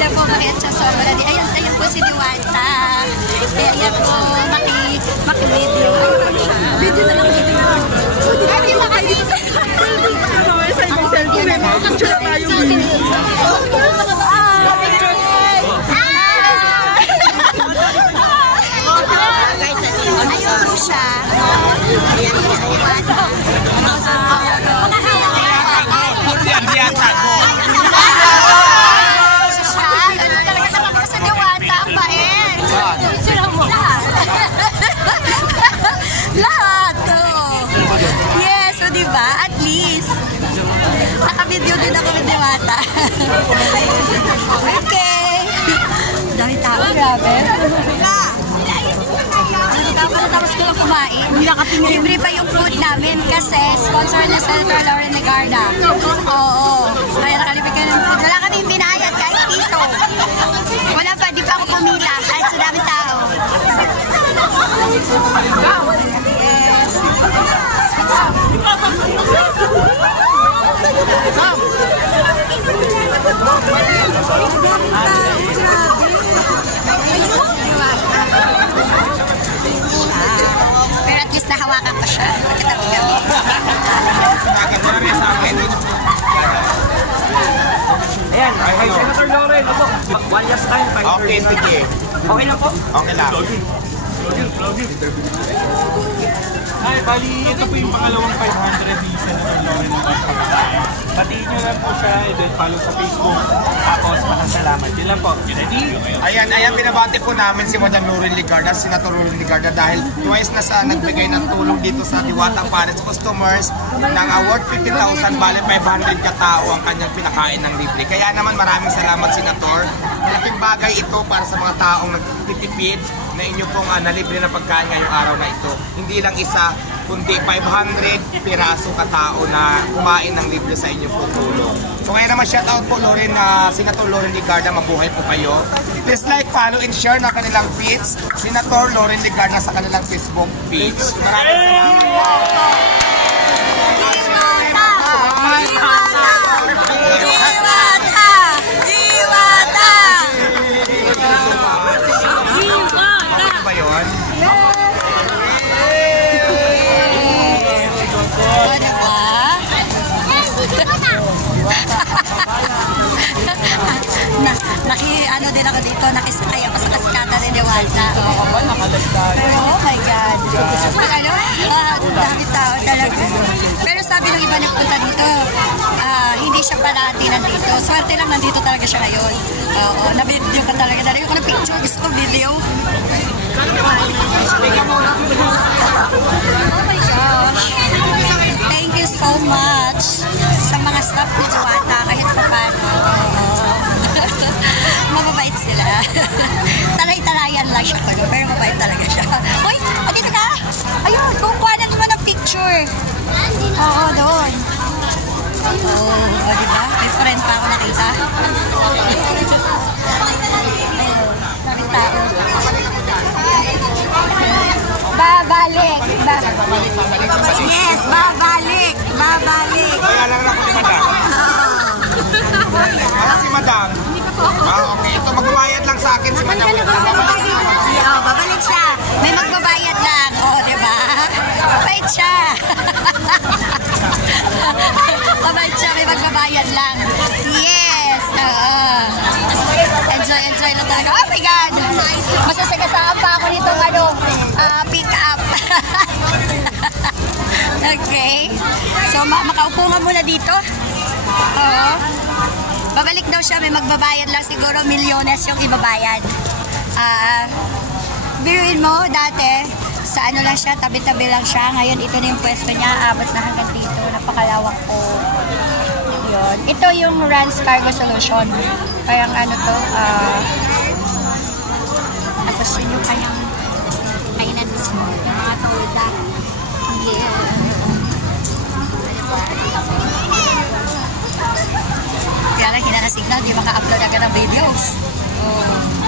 na po, makiat siya sobra. Ayun, ayun po si Diwata. Ayan po, maki-video. Video na lang, video na lang. Ay, makalit. Sa ibang cellphone eh, makapicture na tayo. Ayun po siya. Ayan po si Diwata. Lahat. Yes, so diba? At least naka-video din ako ng Diwata. Okay. Dami tao, grabe. Tapos ko lang kumain. Libre pa yung food namin kasi sponsor na Senator Lauren Legarda. Oo. Kaya nakalipid ka ng food. Wala kaming binayad kahit piso. Wala pa, di pa ako pumila kahit sa dami tao. Yes. Pero at least nahawakan ko siya. Pagkatabi kami. Ayan, kay Senator Lauren, opo. 1 year's time, 5 Okay, sige. Okay lang po. Okay lang. Ay, bali, ito po yung pangalawang 500 ni Senator Lauren ng Pagpapakain. Patiin nyo lang po siya, and then follow sa Facebook. Tapos, makasalamat. Yun lang po. Ready? Ayan, binabati po namin si Madam Lauren Legarda, Senator Lauren Legarda, dahil twice na sa nagbigay ng tulong dito sa Diwata para sa customers ng award 50,000, bali 500 katao ang kanyang pinakain ng libre. Kaya naman maraming salamat, Senator. Malaking bagay ito para sa mga taong nagtitipid na inyo pong nalibre na pagkain ngayong araw na ito. Hindi lang isa, kundi 500 piraso katao na kumain ng libre sa inyong pong tulong. So kaya naman shoutout po Lauren, Senator Lauren Legarda, mabuhay po kayo. Please like, follow, and share na kanilang page, Senator Lauren Legarda sa kanilang Facebook page. Maraming salamat. Ba yun? Ano din ako dito, nakisakay ako sa kasikata ni Diwata. Oh my God. Ano? Dami tao talaga. Pero sabi ng iba nagpunta dito, hindi siya parati nandito. Swerte lang nandito talaga siya ngayon. Oo, na-video ka talaga. Narinig ko ng picture, gusto ko video. Oh my gosh. Thank you so much sa mga staff ni Diwata kahit pa paano. Mababait sila. Talay-talayan lang siya pero mabait talaga siya. Hoy, dito ka! Ayun, kukuha na naman ng picture. Oo, doon. Oo, diba? May friend pa ako nakita. Nakita ako. Babalik. Yes, babalik. Kaya lang ako ni Madam. Ano si Madam? Okay. Ito, magbabayad lang sa akin si Madam. Babalik siya. May magbabayad lang. Diba? Mabait siya. Mabait siya. May magbabayad lang. Yes. Enjoy lang talaga. Oh my God. Masasagasaan pa ako nitong pick up. Okay. So, makaupo nga muna dito. Oo. Babalik daw siya, may magbabayad lang siguro, milyones yung ibabayad. Biruin mo, dati, sa ano lang siya, tabi-tabi lang siya. Ngayon, ito na yung pwesto niya, abot na hanggang dito, napakalawak po. Yun. Ito yung Rans Cargo Solution. Parang ano to, tapos yun yung kanyang kainan mismo, yung mga tawid. Yeah. Kaya lang, hinana signal, di maka-upload agad ng videos. Oh.